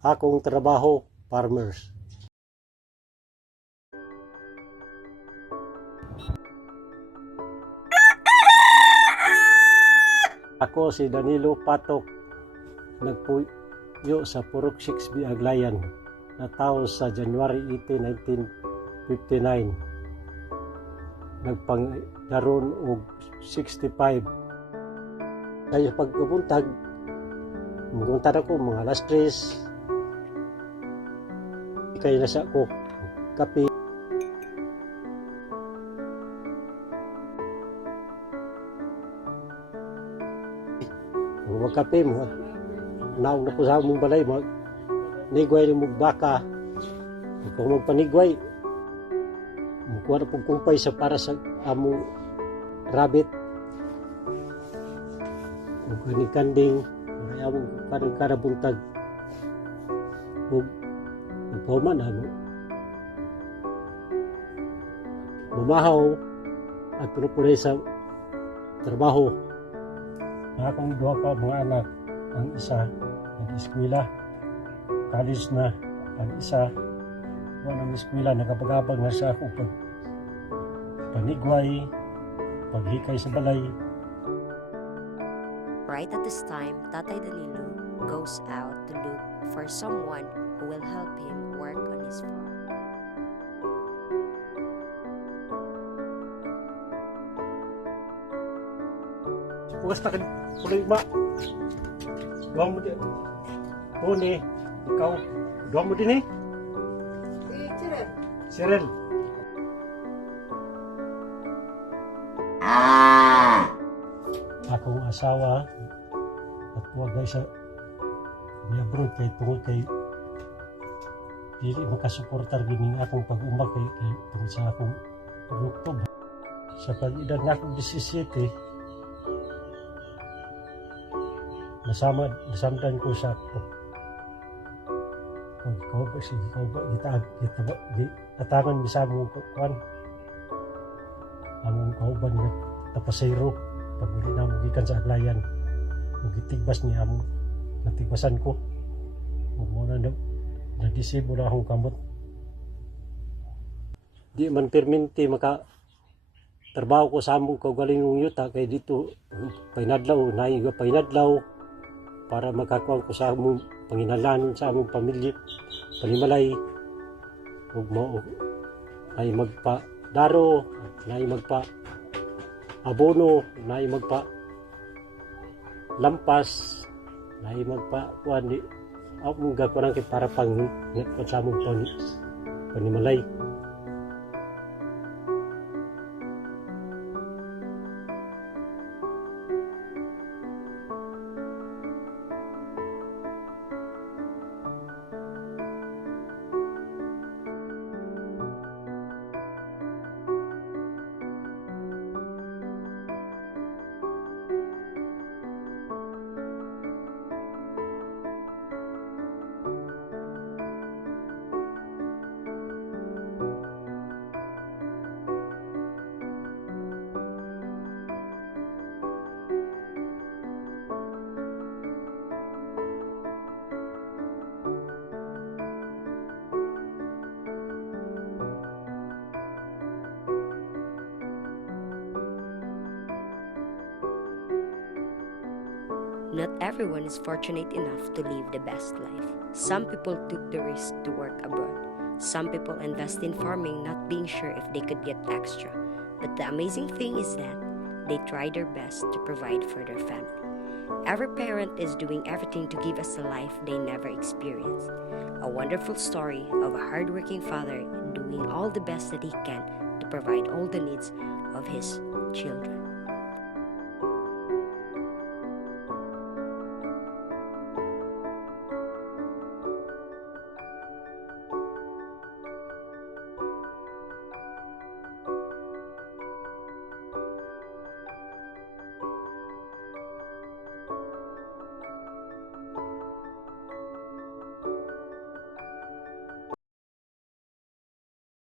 Akong trabaho, farmers. Ako si Danilo Patok, nagpuyo sa Purok 6B Aglayan, natao sa January 18, 1959. Nagpangdaron og 65. Kaya pagkabuntag, maguntad ako mga alas 3. Kaya nasa ko kape. Mga kape mo, naong na ko sa among balay, nigway ni mong baka. Kung magpanigway, magkuha na pong kumpay sa para sa among rabbit. Magkuha kanding, maray among kanabuntag. Magpahuman na mo. Mamahaw at puno-puno sa trabaho. Akong duha ka mga anak, ang isa nag-eskwela, college na, ang isa wala ng eskwela, nakapag-abang na sa ako panigway, paghikay sa balay. Right at this time, Tatay Danilo goes out to look for someone who will help him work on his farm. Bukas takin kulit ba? Doang mo din. Puni, ikaw. Doang mo din eh? Cyril. Akong asawa at wagay sa abroad kay tungod kay dili makasuportar gining akong pag-umak kay tungod sa akong produkto. Sa pag-edad na akong 17, nasamdan ko sa atangan sa among kuan among kauban nga tapasero pag uli na gikan sa Aglayan gitigbas ni among natigbasan ko muna na disable akong kamot di man perminti maka trabaho ko sa among kaugalingong yuta kay dito painadlaw naiga painadlaw para makakuha ko sa among panginalan sa among pamilya panimalay ug mao ay magpa daro nay magpa abono nay magpa lampas nay magpa kuan di among gakuan kay para pang sa among panimalay. Not everyone is fortunate enough to live the best life. Some people took the risk to work abroad. Some people invest in farming not being sure if they could get extra. But the amazing thing is that they try their best to provide for their family. Every parent is doing everything to give us a life they never experienced. A wonderful story of a hardworking father doing all the best that he can to provide all the needs of his children.